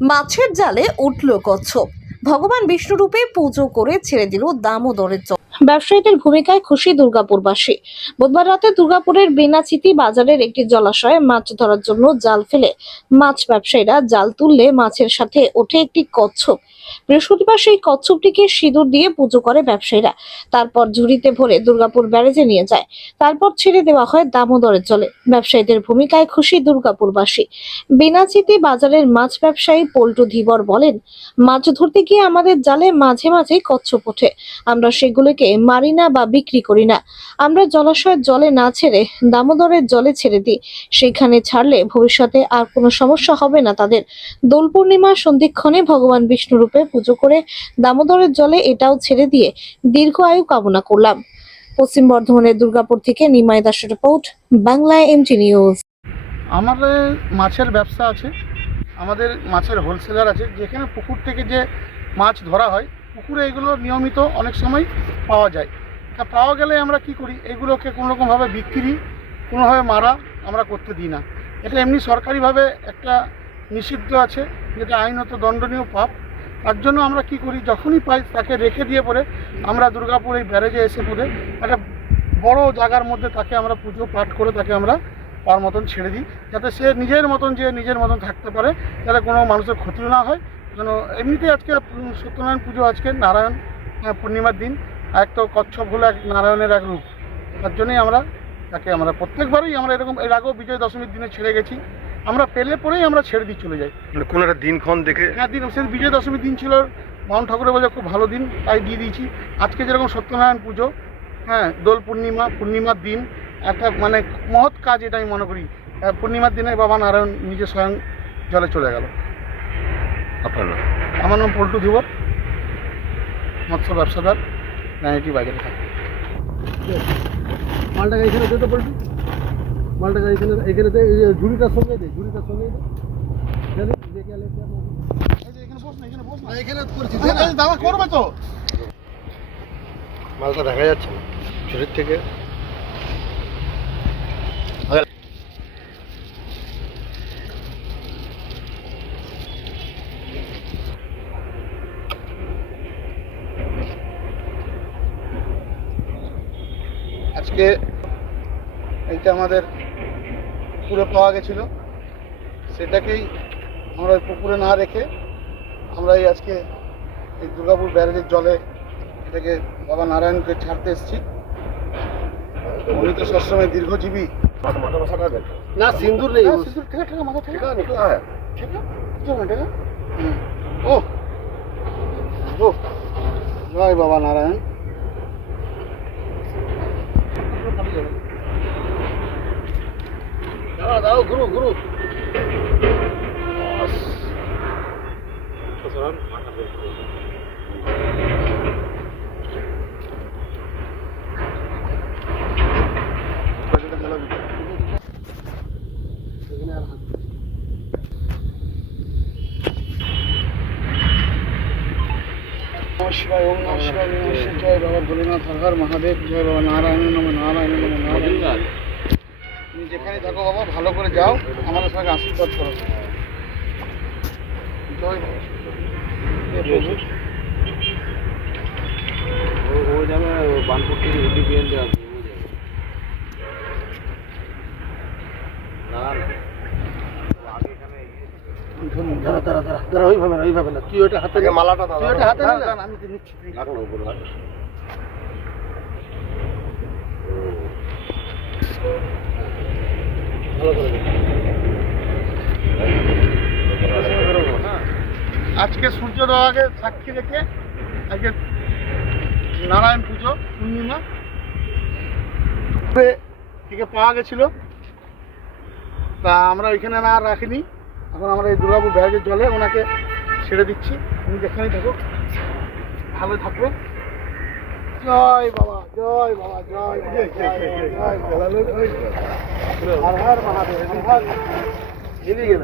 মাছের জালে উঠল কচ্ছপ। ভগবান বিষ্ণুরূপে পুজো করে ছেড়ে দিল দামোদরের চ ব্যবসায়ীদের ভূমিকায় খুশি দুর্গাপুরবাসী। বুধবার রাতে দুর্গাপুরের বেনাচিতি বাজারের একটি জলাশয়ে মাছ ধরার জন্য জাল ফেলে মাছ ব্যবসায়ীরা জাল তুললে মাছের সাথে ওঠে একটি কচ্ছপ। বৃহস্পতিবার সেই কচ্ছপটিকে সিঁদুর দিয়ে পুজো করে ব্যবসায়ীরা। তারপর ঝুড়িতে ভরে দুর্গাপুর ব্যারেজে নিয়ে যায়। তারপর ছেড়ে দেওয়া হয় দামোদরের জলে। ব্যবসায়ীদের ভূমিকায় খুশি দুর্গাপুরবাসী। বেনাচিতি বাজারের মাছ ব্যবসায়ী পল্টু ধীবর বলেন, মাছ ধরতে গিয়ে আমাদের জালে মাঝে মাঝেই কচ্ছপ ওঠে। আমরা সেগুলোকে মারি না বা বিক্রি করি না। আমরা জলাশয়ের জলে না ছেড়ে দামোদরের জলে ছেড়ে দিই। সেখানে ছাড়লে ভবিষ্যতে আর কোনো সমস্যা হবে না তাদের। দোল পূর্ণিমা সন্ধিক্ষণে ভগবান বিষ্ণু রূপে পুজো করে দামোদরের জলে এটাও ছেড়ে দিয়ে দীর্ঘ আয়ু কামনা করলাম। পশ্চিম বর্ধমানের দুর্গাপুর থেকে নিমাই দাসের রিপোর্ট বাংলায় এমজি নিউজ। আমাদের মাছের ব্যবসা আছে, আমাদের মাছের হোলসেলার আছে, যেখানে পুকুর থেকে যে মাছ ধরা হয়, পুকুরে এগুলো নিয়মিত অনেক সময় পাওয়া যায়। তা পাওয়া গেলে আমরা কি করি, এগুলোকে কোনোরকমভাবে বিক্রি, কোনোভাবে মারা আমরা করতে দিই না। এটা এমনি সরকারিভাবে একটা নিষিদ্ধ আছে, যেটা আইনত দণ্ডনীয় পাপ। তার জন্য আমরা কি করি? যখনই পাই তাকে রেখে দিয়ে পরে আমরা দুর্গাপুর এই ব্যারেজে এসে পরে একটা বড় জায়গার মধ্যে তাকে আমরা পুজো পাঠ করে তাকে আমরা পার মতন ছেড়ে দিই। যাতে সে নিজের মতন যে নিজের মতন থাকতে পারে, যাতে কোনো মানুষের ক্ষতি না হয়। যেন এমনিতেই আজকে সত্যনারায়ণ পুজো, আজকে নারায়ণ পূর্ণিমার দিন, এক তো কচ্ছপ হলো এক নারায়ণের এক রূপ। তার জন্যই আমরা তাকে আমরা প্রত্যেকবারই আমরা এরকম, এর আগেও বিজয় দশমীর দিনে ছেড়ে গেছি। আমরা পেলে পরেই আমরা ছেড়ে দিয়ে চলে যাই। মানে কোনো একটা দিনক্ষণ দেখে হ্যাঁ দিন সেদিন বিজয় দশমীর দিন ছিল বামন ঠাকুরের বলে খুব ভালো দিন তাই দিয়ে দিয়েছি। আজকে যেরকম সত্যনারায়ণ পুজো হ্যাঁ দোল পূর্ণিমা পূর্ণিমার দিন একটা মানে মহৎ কাজ এটা আমি মনে করি। পূর্ণিমার দিনে বাবা নারায়ণ নিজে স্বয়ং জলে চলে গেল। আপনার আমার নাম পল্টু ধুব মৎস্য ব্যবসাদার নাইটি বাজারে থাকি। এখানে দে তো পল্টু? মালটাকে এখানে এখানে দে এই যে ঝুড়িটার সঙ্গে দে ঝুড়িটার সঙ্গে দে। এখানে বস না এখানে বস না। না, এখানে করছি এই যে দাদা করবে তো। মালটা দেখা যাচ্ছে না শরীর থেকে। আজকে এইটা আমাদের পুকুরে পাওয়া গেছিল সেটাকেই আমরা ওই পুকুরে না রেখে আমরা এই আজকে এই দুর্গাপুর ব্যারেজের জলে এটাকে বাবা নারায়ণকে ছাড়তে এসেছি উনি তো সবসময় দীর্ঘজীবী না সিন্দুর নেই হ্যাঁ, সিঁদুর ঠেকা, ঠেকা, মাথা ঠেকা। হ্যাঁ ঠেকা? কিছু হবে না, ঠেকা? হুম। ও ও জয় বাবা নারায়ণ দাঁড়াও দাঁড়াও গুরু গুরু নমঃ শিবায় ওম নমঃ শিবায় ওম নমঃ শিবায় জয় বাবা ভোলেনাথ হর হর মহাদেব জয় বাবা নারায়ণ নম নারায়ণ নম নারায়ণ তুমি যেখানে থাকো বাবা ভালো করে যাও আমাদের সঙ্গে আশীর্বাদ করো। জয় বাবা। হে প্রভু। দাঁড়া দাঁড়া দাঁড়া দাঁড়া ওইভাবে না ওইভাবে না। তুই ওটা হাতে মালাটা তুই ওটা হাতে না। আমি নিচ্ছি ভালো করে দে। আজকে সূর্যোদয়কে সাক্ষী রেখে আজকে নারায়ণ পুজো পূর্ণিমা। থেকে পাওয়া গেছিল তা আমরা ওইখানে না রাখিনি। এখন আমরা এই দুর্গাপুর ব্যাগের জলে ওনাকে ছেড়ে দিচ্ছি। উনি যেখানেই থাকুক ভালো থাকবে জয় বাবা জয় বাবা জয় বাবা, জয় বাবা, জয় বাবা। হর হর মহাদেব হর হর। মিলিয়ে গেল